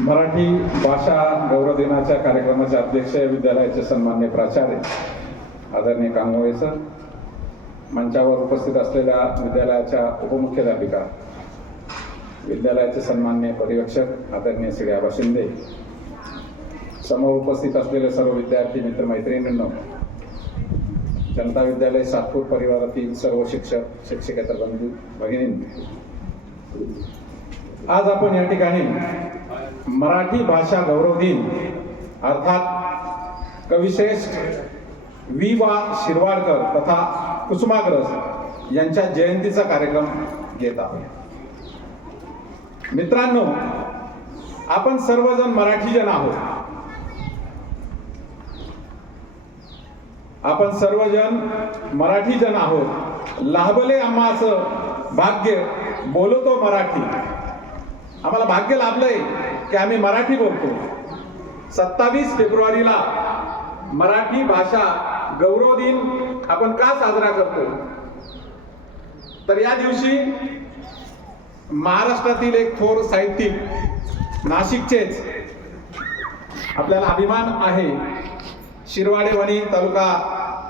मराठी भाषा गौरव दिनाच्या कार्यक्रमाचे अध्यक्ष विद्यालयाचे सन्मान्य प्राचार्य आदरणीय कांगोळे सर मंचावर उपस्थित असलेल्या विद्यालयाच्या उपमुख्याध्यापिका विद्यालयाचे सन्मान्य पर्यवेक्षक आदरणीय श्री आबा शिंदे समोर उपस्थित असलेले सर्व विद्यार्थी मित्र मैत्रिणींनो जनता विद्यालय सातपूर परिवारातील सर्व शिक्षक शिक्षकेतर बंधू भगिनी आज आपण या ठिकाणी मराठी भाषा गौरव दिन अर्थात कविश्रेष्ठ वि वा शिरवाडकर तथा कुसुमाग्रज यांच्या जयंतीचा कार्यक्रम घेत आहोत. मित्रांनो आपण सर्वजण मराठीजन आहोत. आपण सर्वजण मराठीजन आहोत. लाभले आम्हाचं भाग्य बोलतो मराठी. आम्हाला भाग्य लाभलंय की आम्ही मराठी बोलतो. सत्तावीस फेब्रुवारीला मराठी भाषा गौरव दिन आपण का साजरा करतो? तर या दिवशी महाराष्ट्रातील एक थोर साहित्यिक नाशिकचेच आपल्याला अभिमान आहे. शिरवाडेवणी तालुका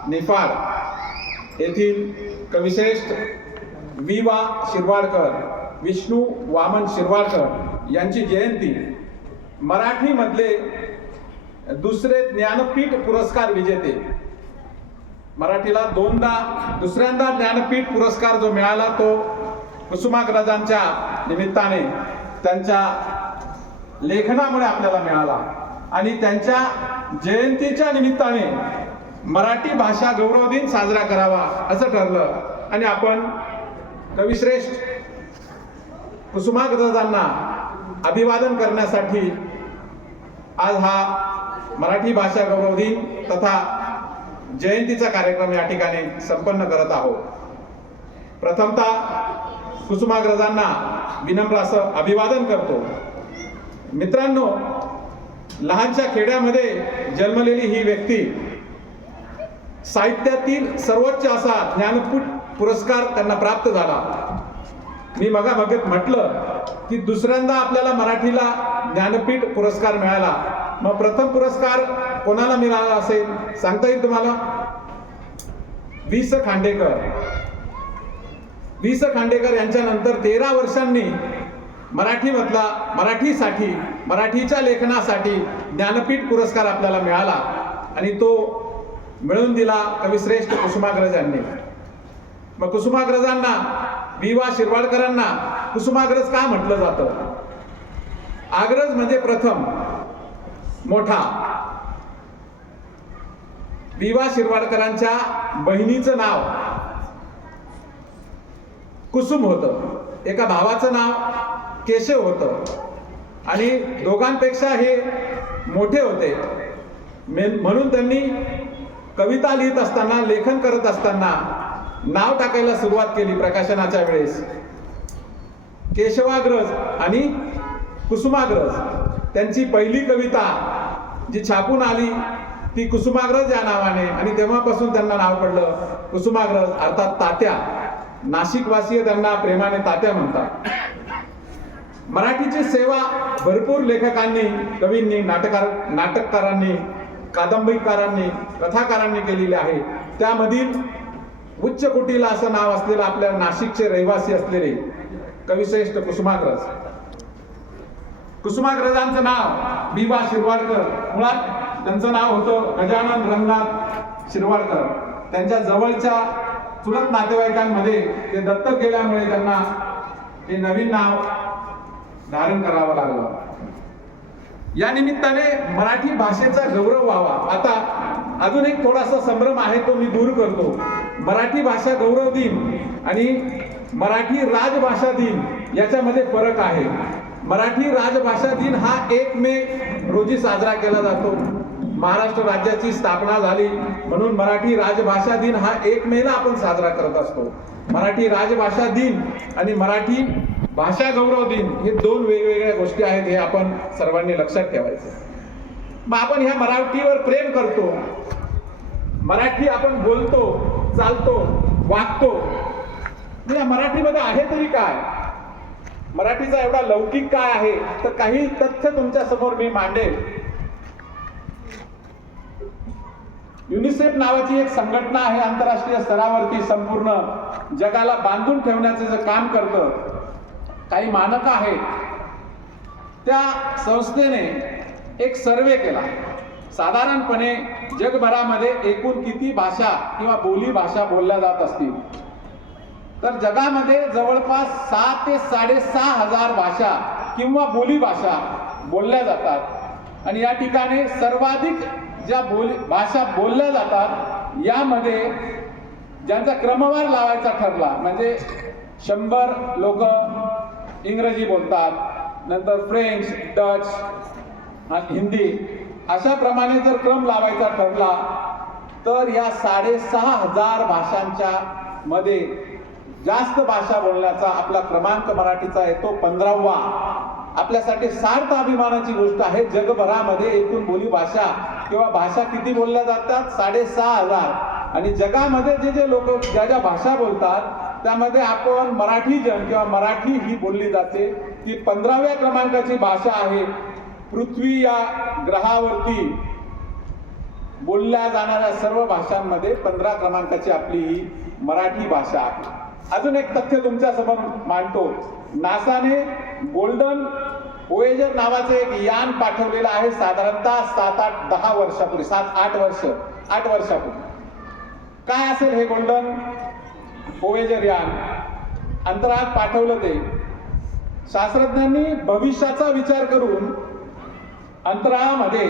निफाड येथील कविश्रेष्ठ वि वा शिरवाडकर. विष्णू वामन शिरवाडकर यांची जयंती. मराठीमधले दुसरे ज्ञानपीठ पुरस्कार विजेते. मराठीला दोनदा दुसऱ्यांदा ज्ञानपीठ पुरस्कार जो मिळाला तो कुसुमाग्रजांच्या निमित्ताने त्यांच्या लेखनामुळे आपल्याला मिळाला. आणि त्यांच्या जयंतीच्या निमित्ताने मराठी भाषा गौरव दिन साजरा करावा असं ठरलं. आणि आपण कविश्रेष्ठ कुसुमाग्रजांना अभिवादन करण्यासाठी आज हा मराठी भाषा गौरव दिन तथा जयंतीचा कार्यक्रम या ठिकाणी संपन्न करत आहोत. प्रथमतः कुसुमाग्रजांना विनम्र असं अभिवादन करतो. मित्रांनो लहानशा खेड्यामध्ये जन्मलेली ही व्यक्ती साहित्यातील सर्वोच्च असा ज्ञानपीठ पुरस्कार त्यांना प्राप्त झाला. मी मगा मगत म्हटलं की दुसऱ्यांदा आपल्याला मराठीला ज्ञानपीठ पुरस्कार मिळाला. मग प्रथम पुरस्कार कोणाला मिळाला असेल? सांगता येईल तुम्हाला? वि स खांडेकर. वि स खांडेकर यांच्यानंतर तेरा वर्षांनी मराठीमधला मराठीसाठी मराठीच्या लेखनासाठी ज्ञानपीठ पुरस्कार आपल्याला मिळाला. आणि तो मिळवून दिला कविश्रेष्ठ कुसुमाग्रज यांनी मग कुसुमाग्रजांना वि वा शिरवाडकरांना कुसुमाग्रज का म्हटलं जातं? आग्रज म्हणजे प्रथम मोठा. वि वा शिरवाडकरांच्या बहिणीचं नाव. कुसुम होतं. एका भावाचं नाव केशव होतं. आणि दोघांपेक्षा हे मोठे होते. म्हणून त्यांनी कविता लिहित असताना लेखन करत असताना नाव टाकायला सुरुवात केली प्रकाशनाच्या वेळेस. केशवाग्रज आणि कुसुमाग्रज. त्यांची पहिली कविता जी छापून आली ती कुसुमाग्रज या नावाने. आणि तेव्हापासून त्यांना नाव पडलं कुसुमाग्रज अर्थात तात्या. नाशिकवासीय त्यांना प्रेमाने तात्या म्हणतात. मराठीची सेवा भरपूर लेखकांनी कवींनी नाटकार नाटककारांनी कादंबरीकारांनी कथाकारांनी केलेली आहे. त्यामधील उच्च कुटीला असं नाव असलेलं आपल्या नाशिकचे रहिवासी असलेले कविश्रेष्ठ कुसुमाग्रज. कुसुमाग्रजांचं नाव बी वा शिरवाडकर. मुळात त्यांचं नाव होतं गजानन रंगनाथ शिरवाडकर. त्यांच्या जवळच्या चुलत नातेवाईकांमध्ये ते दत्तक गेल्यामुळे त्यांना हे नवीन नाव धारण करावं लागलं. या निमित्ताने मराठी भाषेचा गौरव व्हावा. आता अजून एक थोडासा संभ्रम आहे तो मी दूर करतो. मराठी भाषा गौरव दिन आणि मराठी राजभाषा दिन याच्यामध्ये फरक आहे. मराठी राजभाषा दिन हा एक मे रोजी साजरा केला जातो. महाराष्ट्र राज्याची स्थापना झाली. म्हणून मराठी राजभाषा दिन हा एक मेला आपण साजरा करत असतो. मराठी राजभाषा दिन आणि मराठी भाषा गौरव दिन हे दोन वेगवेगळ्या गोष्टी आहेत हे आपण सर्वांनी लक्षात ठेवायचं. मग आपण ह्या मराठीवर प्रेम करतो. मराठी आपण बोलतो. चालतो वागतो. या मराठीमध्ये आहे तरी काय? मराठीचा एवढा लौकिक काय आहे? तर काही तथ्य तुमच्यासमोर मी मांडेल. युनिसेफ नावाची एक संघटना आहे आंतरराष्ट्रीय स्तरावरती संपूर्ण जगाला बांधून ठेवण्याचं जे काम करतं काही मानक आहेत. त्या संस्थेने एक सर्वे केला. साधारणपणे जगभरामध्ये एकूण किती भाषा किंवा बोली भाषा बोलल्या जात असतील? तर जगामध्ये जवळपास सहा ते साडेसहा हजार भाषा किंवा बोली भाषा बोलल्या जातात. आणि या ठिकाणी सर्वाधिक ज्या बोली भाषा बोलल्या जातात यामध्ये ज्यांचा क्रमवार लावायचा ठरला म्हणजे शंभर लोक इंग्रजी बोलतात नंतर फ्रेंच डच हिंदी अशा प्रमाणे जर क्रम लावायचा ठरला तर या साडेसहा हजार भाषांच्या मध्ये जास्त भाषा बोलण्याचा आपला क्रमांक मराठीचा येतो पंधरावा. आपल्यासाठी सार्थ अभिमानाची गोष्ट आहे जगभरामध्ये एकूण बोली भाषा किंवा भाषा किती बोलल्या जातात? साडेसहा हजार. आणि जगामध्ये जे जे लोक ज्या ज्या भाषा बोलतात त्यामध्ये आपण मराठी जन किंवा मराठी ही बोलली जाते. ती पंधराव्या क्रमांकाची भाषा आहे. पृथ्वी या ग्रहावरती बोलल्या जाणाऱ्या सर्व भाषांमध्ये पंधरा क्रमांकाची आपली ही मराठी भाषा आहे. अजून एक तथ्य तुमच्यासमोर मांडतो. नासाने गोल्डन ओएजर नावाचे एक यान पाठवलेलं आहे साधारणतः सात आठ दहा वर्षापूर्वी सात आठ वर्ष आठ वर्षापूर्वी. काय असेल हे गोल्डन ओएजर यान? अंतराळात पाठवलं ते. शास्त्रज्ञांनी भविष्याचा विचार करून अंतराळामध्ये